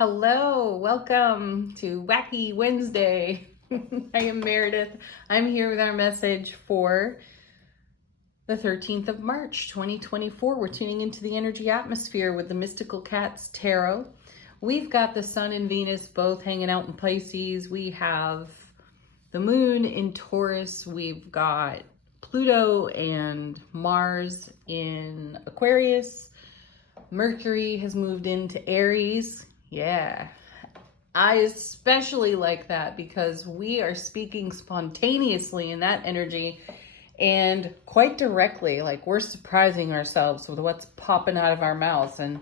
Hello, welcome to Wacky Wednesday. I am Meredith. I'm here with our message for the 13th of March, 2024. We're tuning into the energy atmosphere with the Mystical Cats Tarot. We've got the Sun and Venus both hanging out in Pisces. We have the Moon in Taurus. We've got Pluto and Mars in Aquarius. Mercury has moved into Aries. Yeah, I especially like that because we are speaking spontaneously in that energy and quite directly. Like, we're surprising ourselves with what's popping out of our mouths, and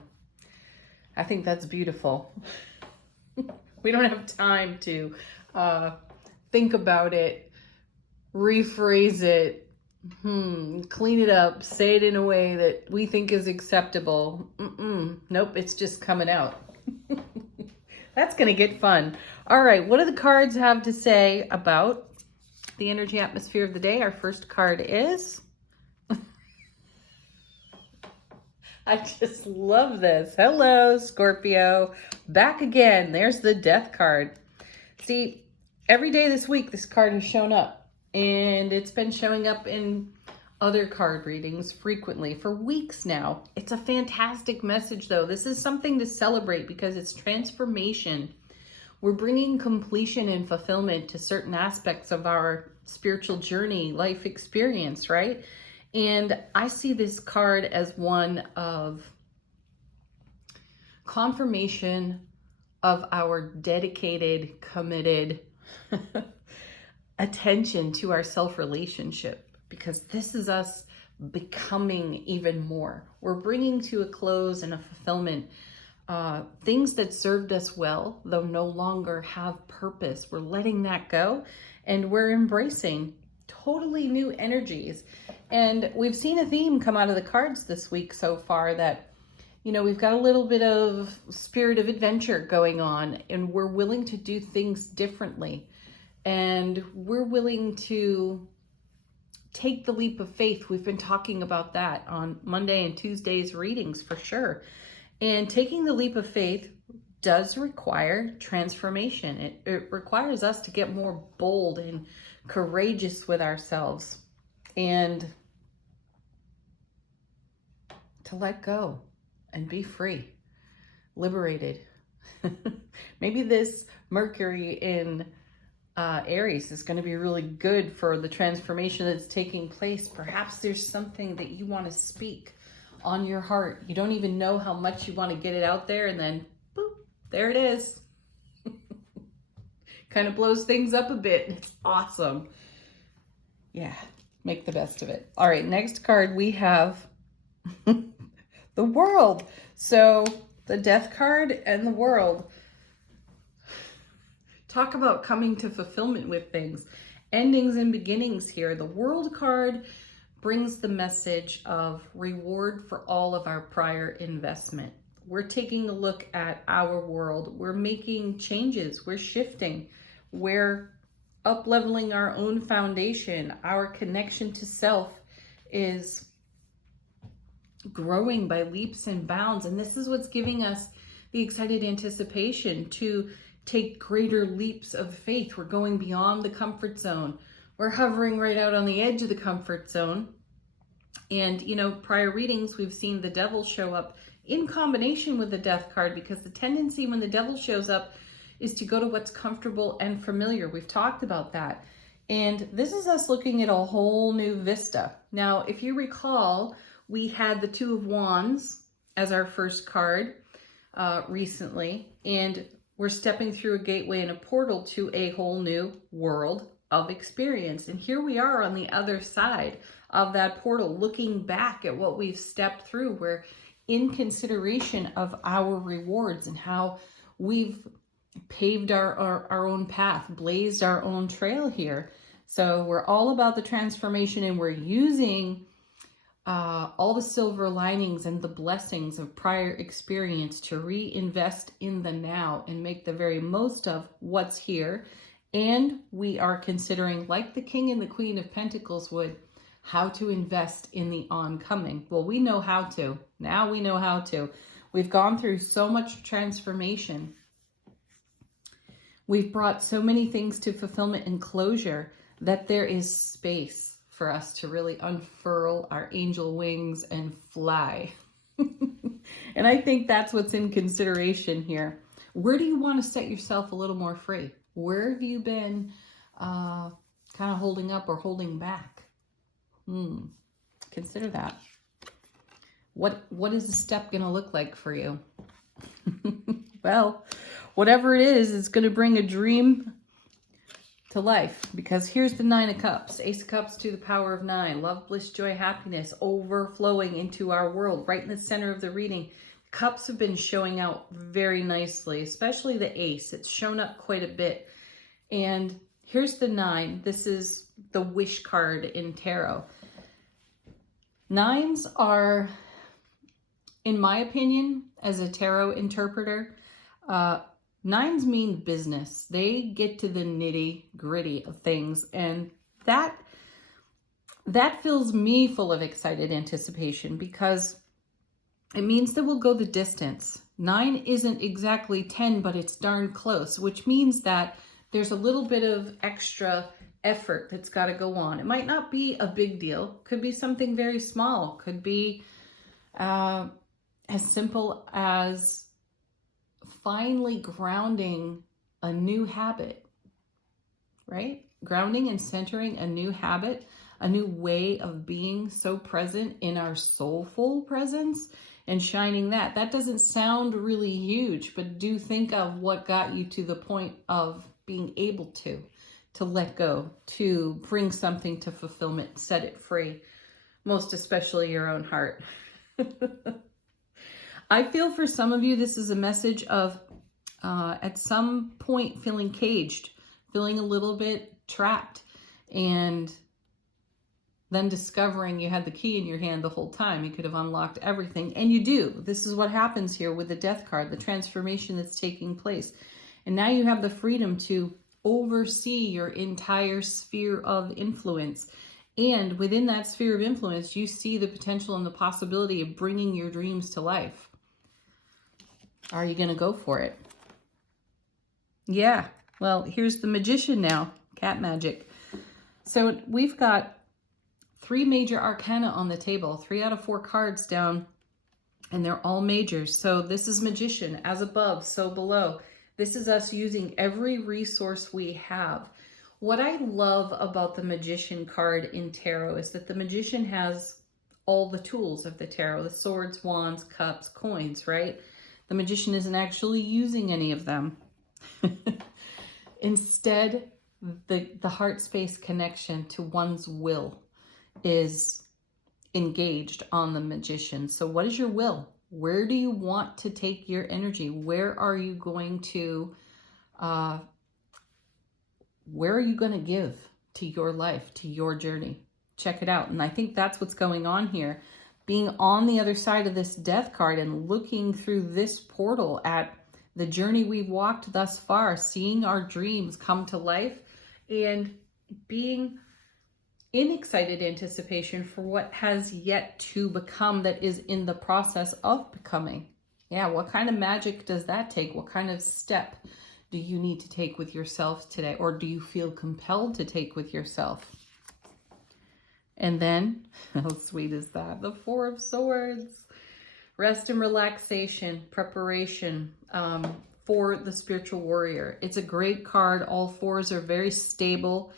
I think that's beautiful. We don't have time to think about it, rephrase it, clean it up, say it in a way that we think is acceptable. Nope, it's just coming out. That's going to get fun. All right, what do the cards have to say about the energy atmosphere of the day? Our first card is... I just love this. Hello, Scorpio. Back again. There's the Death card. See, every day this week, this card has shown up. And it's been showing up in other card readings frequently for weeks now. It's a fantastic message, though. This is something to celebrate because it's transformation. We're bringing completion and fulfillment to certain aspects of our spiritual journey, life experience, right? And I see this card as one of confirmation of our dedicated, committed attention to our self-relationship, because this is us becoming even more. We're bringing to a close and a fulfillment things that served us well, though no longer have purpose. We're letting that go, and we're embracing totally new energies. And we've seen a theme come out of the cards this week so far that, you know, we've got a little bit of spirit of adventure going on, and we're willing to do things differently. And we're willing to take the leap of faith. We've been talking about that on Monday and Tuesday's readings for sure. And taking the leap of faith does require transformation. It requires us to get more bold and courageous with ourselves and to let go and be free, liberated. Maybe this Mercury in Aries is going to be really good for the transformation that's taking place. Perhaps there's something that you want to speak on your heart. You don't even know how much you want to get it out there, and then boop, there it is. Kind of blows things up a bit. It's awesome. Yeah, make the best of it. All right, next card we have the World. So the Death card and the World. Talk about coming to fulfillment with things. Endings and beginnings here. The World card brings the message of reward for all of our prior investment. We're taking a look at our world. We're making changes. We're shifting. We're up-leveling our own foundation. Our connection to self is growing by leaps and bounds. And this is what's giving us the excited anticipation to take greater leaps of faith. We're going beyond the comfort zone. We're hovering right out on the edge of the comfort zone. And, you know, prior readings, we've seen the Devil show up in combination with the Death card, because the tendency when the Devil shows up is to go to what's comfortable and familiar. We've talked about that. And this is us looking at a whole new vista. Now, if you recall, we had the Two of Wands as our first card recently, and we're stepping through a gateway and a portal to a whole new world of experience. And here we are on the other side of that portal, looking back at what we've stepped through. We're in consideration of our rewards and how we've paved our own path, blazed our own trail here. So we're all about the transformation, and we're using all the silver linings and the blessings of prior experience to reinvest in the now and make the very most of what's here. And we are considering, like the King and the Queen of Pentacles would, how to invest in the oncoming. Well, we know how to. Now we know how to. We've gone through so much transformation We've brought so many things to fulfillment and closure that there is space for us to really unfurl our angel wings and fly. And I think that's what's in consideration here. Where do you want to set yourself a little more free? Where have you been kind of holding up or holding back? Consider that. What is the step going to look like for you? Well, whatever it is, it's going to bring a dream to life, because here's the Nine of Cups, Ace of Cups to the power of 9, love, bliss, joy, happiness, overflowing into our world, right in the center of the reading. Cups have been showing out very nicely, especially the Ace. It's shown up quite a bit. And here's the 9. This is the wish card in tarot. 9s are, in my opinion, as a tarot interpreter, 9s mean business. They get to the nitty gritty of things, and that fills me full of excited anticipation, because it means that we'll go the distance. 9 isn't exactly 10, but it's darn close, which means that there's a little bit of extra effort that's got to go on. It might not be a big deal. Could be something very small. Could be as simple as finally grounding a new habit, right? Grounding and centering a new habit, a new way of being so present in our soulful presence and shining that. That doesn't sound really huge, but do think of what got you to the point of being able to let go, to bring something to fulfillment, set it free, most especially your own heart. I feel for some of you, this is a message of at some point feeling caged, feeling a little bit trapped, and then discovering you had the key in your hand the whole time. You could have unlocked everything, and you do. This is what happens here with the Death card, the transformation that's taking place. And now you have the freedom to oversee your entire sphere of influence. And within that sphere of influence, you see the potential and the possibility of bringing your dreams to life. Are you going to go for it? Yeah. Well, here's the Magician now. Cat magic. So we've got 3 major arcana on the table. 3 out of 4 cards down. And they're all majors. So this is Magician. As above, so below. This is us using every resource we have. What I love about the Magician card in tarot is that the Magician has all the tools of the tarot. The swords, wands, cups, coins, right? The Magician isn't actually using any of them. Instead, the heart space connection to one's will is engaged on the Magician. So what is your will? Where do you want to take your energy? Where are you going to give to your life, to your journey? Check it out. And I think that's what's going on here. Being on the other side of this Death card and looking through this portal at the journey we've walked thus far, seeing our dreams come to life, and being in excited anticipation for what has yet to become, that is in the process of becoming. Yeah, what kind of magic does that take? What kind of step do you need to take with yourself today? Or do you feel compelled to take with yourself? And then, how sweet is that? The 4 of Swords. Rest and relaxation, preparation for the spiritual warrior. It's a great card. All 4s are very stable.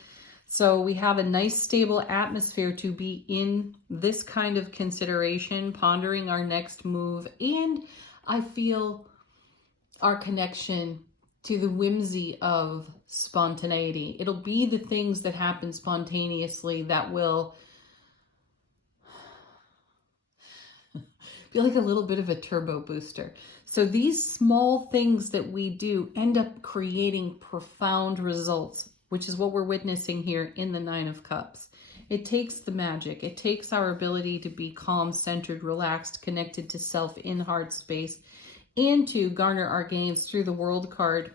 So we have a nice stable atmosphere to be in this kind of consideration, pondering our next move. And I feel our connection to the whimsy of spontaneity. It'll be the things that happen spontaneously that will be like a little bit of a turbo booster. So these small things that we do end up creating profound results, which is what we're witnessing here in the 9 of Cups. It takes the magic. It takes our ability to be calm, centered, relaxed, connected to self in heart space, and to garner our gains through the World card.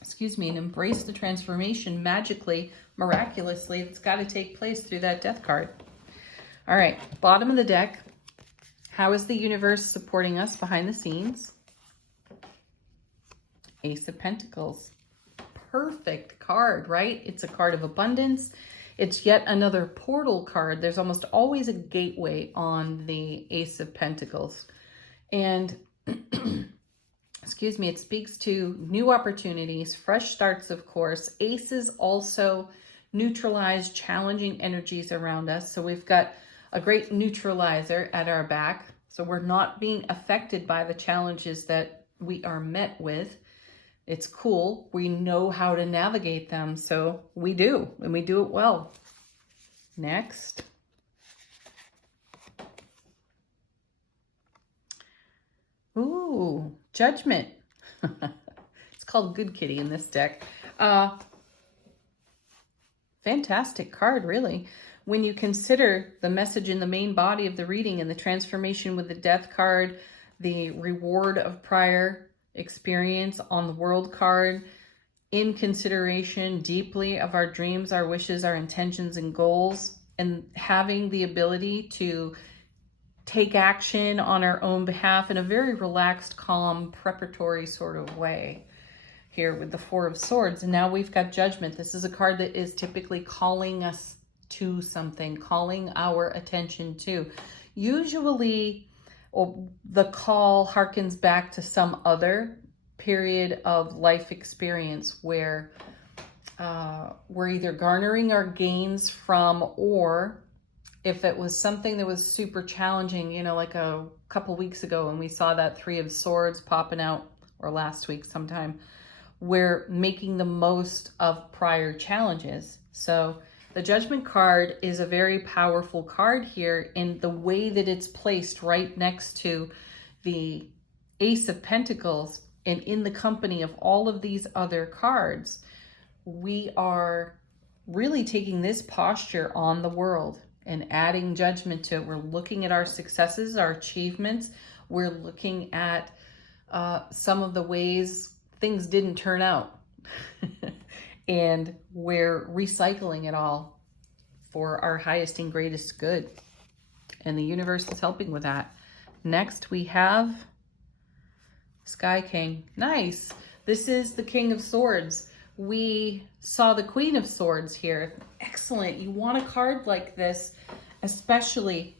Excuse me, and embrace the transformation magically, miraculously that's got to take place through that Death card. All right, bottom of the deck. How is the universe supporting us behind the scenes? Ace of Pentacles. Perfect card, right? It's a card of abundance. It's yet another portal card. There's almost always a gateway on the Ace of Pentacles. And excuse me, it speaks to new opportunities, fresh starts, of course. Aces also neutralize challenging energies around us. So we've got a great neutralizer at our back. So we're not being affected by the challenges that we are met with. It's cool. We know how to navigate them. So we do, and we do it well. Next. Ooh, Judgment. It's called Good Kitty in this deck. Fantastic card, really. When you consider the message in the main body of the reading and the transformation with the Death card, the reward of prior experience on the World card, in consideration deeply of our dreams, our wishes, our intentions, and goals, and having the ability to take action on our own behalf in a very relaxed, calm, preparatory sort of way here with the Four of Swords. And now we've got Judgment. This is a card that is typically calling us to something, calling our attention to. Usually, the call harkens back to some other period of life experience where we're either garnering our gains from, or if it was something that was super challenging, you know, like a couple weeks ago when we saw that Three of Swords popping out, or last week sometime, we're making the most of prior challenges. So the Judgment card is a very powerful card here in the way that it's placed right next to the Ace of Pentacles, and in the company of all of these other cards. We are really taking this posture on the world and adding judgment to it. We're looking at our successes, our achievements. We're looking at some of the ways things didn't turn out. And we're recycling it all for our highest and greatest good. And the universe is helping with that. Next, we have Sky King. Nice. This is the King of Swords. We saw the Queen of Swords here. Excellent. You want a card like this, especially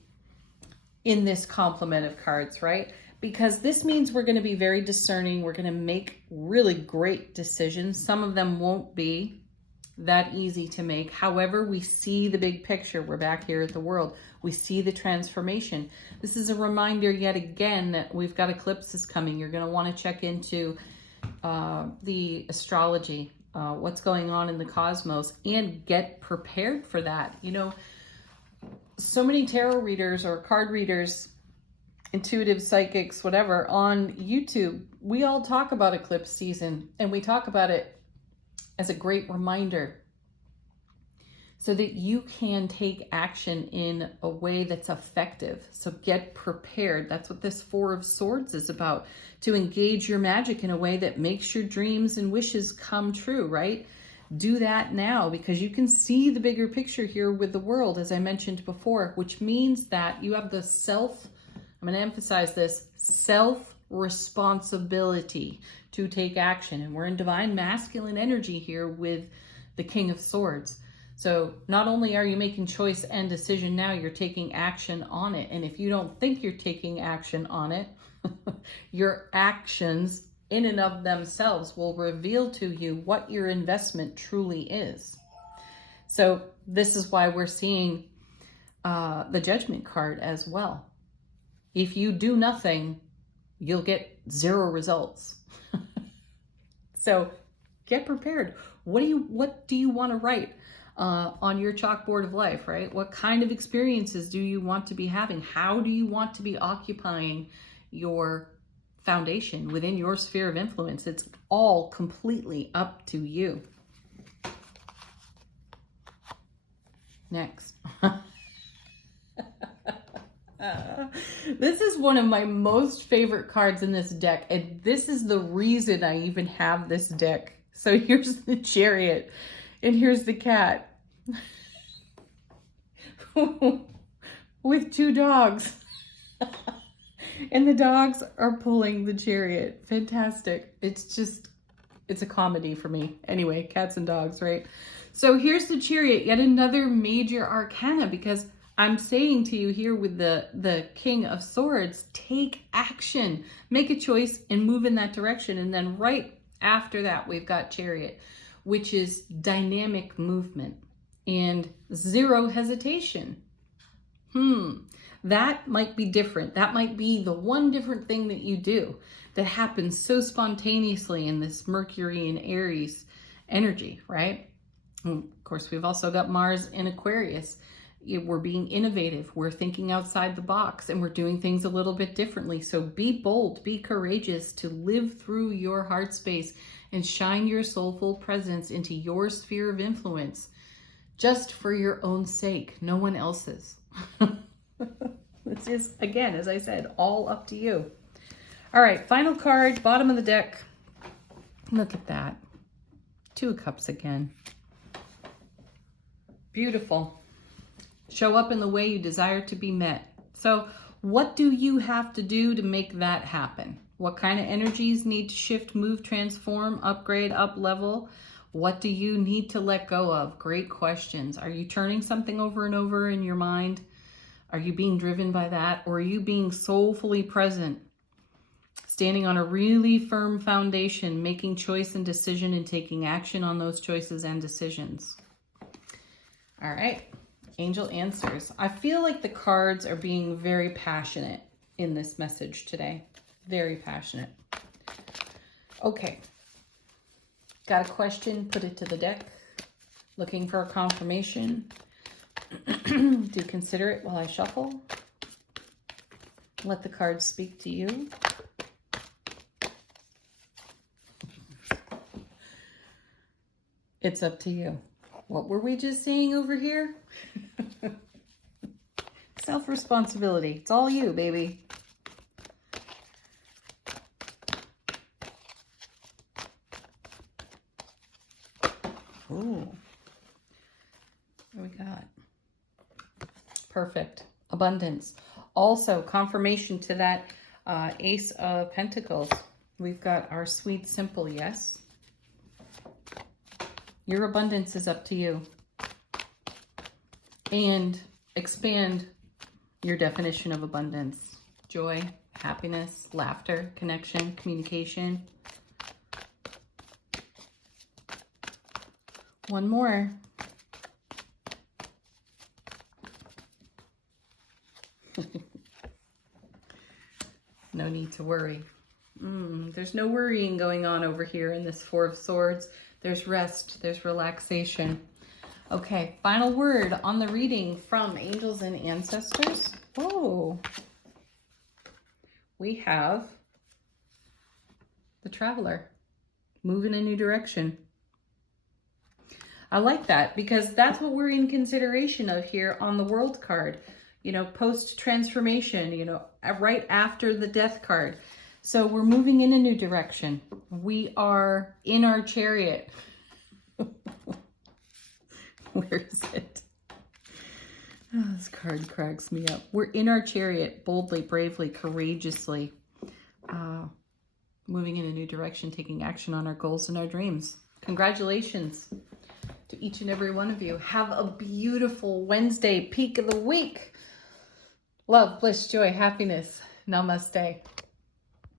in this complement of cards, right? Because this means we're going to be very discerning. We're going to make really great decisions. Some of them won't be that easy to make. However, we see the big picture. We're back here at the world. We see the transformation. This is a reminder yet again that we've got eclipses coming. You're going to want to check into the astrology, what's going on in the cosmos, and get prepared for that. You know, so many tarot readers or card readers, intuitive psychics, whatever, on YouTube, we all talk about eclipse season, and we talk about it as a great reminder so that you can take action in a way that's effective. So get prepared. That's what this Four of Swords is about, to engage your magic in a way that makes your dreams and wishes come true, right? Do that now, because you can see the bigger picture here with the world, as I mentioned before, which means that you have the I'm going to emphasize this, self-responsibility to take action. And we're in divine masculine energy here with the King of Swords. So not only are you making choice and decision now, you're taking action on it. And if you don't think you're taking action on it, your actions in and of themselves will reveal to you what your investment truly is. So this is why we're seeing the Judgment card as well. If you do nothing, you'll get zero results. So get prepared. What do you want to write on your chalkboard of life, right? What kind of experiences do you want to be having? How do you want to be occupying your foundation within your sphere of influence? It's all completely up to you. Next. This is one of my most favorite cards in this deck, and this is the reason I even have this deck. So here's the Chariot, and here's the cat with two dogs. And the dogs are pulling the chariot. Fantastic. It's just It's a comedy for me. Anyway, cats and dogs, right? So here's the Chariot, yet another major arcana, because I'm saying to you here with the King of Swords, take action, make a choice and move in that direction. And then right after that, we've got Chariot, which is dynamic movement and zero hesitation. That might be different. That might be the one different thing that you do that happens so spontaneously in this Mercury and Aries energy, right? And of course, we've also got Mars in Aquarius. We're being innovative. We're thinking outside the box and we're doing things a little bit differently. So be bold, be courageous to live through your heart space and shine your soulful presence into your sphere of influence just for your own sake, no one else's. This is, again, as I said, all up to you. All right, final card, bottom of the deck. Look at that. Two of Cups again. Beautiful. Show up in the way you desire to be met. So what do you have to do to make that happen? What kind of energies need to shift, move, transform, upgrade, up level? What do you need to let go of? Great questions. Are you turning something over and over in your mind? Are you being driven by that? Or are you being soulfully present? Standing on a really firm foundation, making choice and decision and taking action on those choices and decisions. All right, angel answers. I feel like the cards are being very passionate in this message today. Very passionate. Okay. Got a question, put it to the deck. Looking for a confirmation. Do consider it while I shuffle. Let the cards speak to you. It's up to you. What were we just saying over here? Self-responsibility. It's all you, baby. Ooh. What do we got? Perfect. Abundance. Also, confirmation to that Ace of Pentacles. We've got our sweet, simple yes. Your abundance is up to you. And expand your definition of abundance. Joy, happiness, laughter, connection, communication. One more. No need to worry. There's no worrying going on over here in this Four of Swords. There's rest. There's relaxation. Okay, final word on the reading from angels and ancestors. Whoa. We have the Traveler. Move in a new direction. I like that because that's what we're in consideration of here on the World card. You know, post-transformation, you know, right after the Death card. So we're moving in a new direction. We are in our Chariot. Where is it? Oh, this card cracks me up. We're in our Chariot, boldly, bravely, courageously, moving in a new direction, taking action on our goals and our dreams. Congratulations to each and every one of you. Have a beautiful Wednesday, peak of the week. Love, bliss, joy, happiness. Namaste.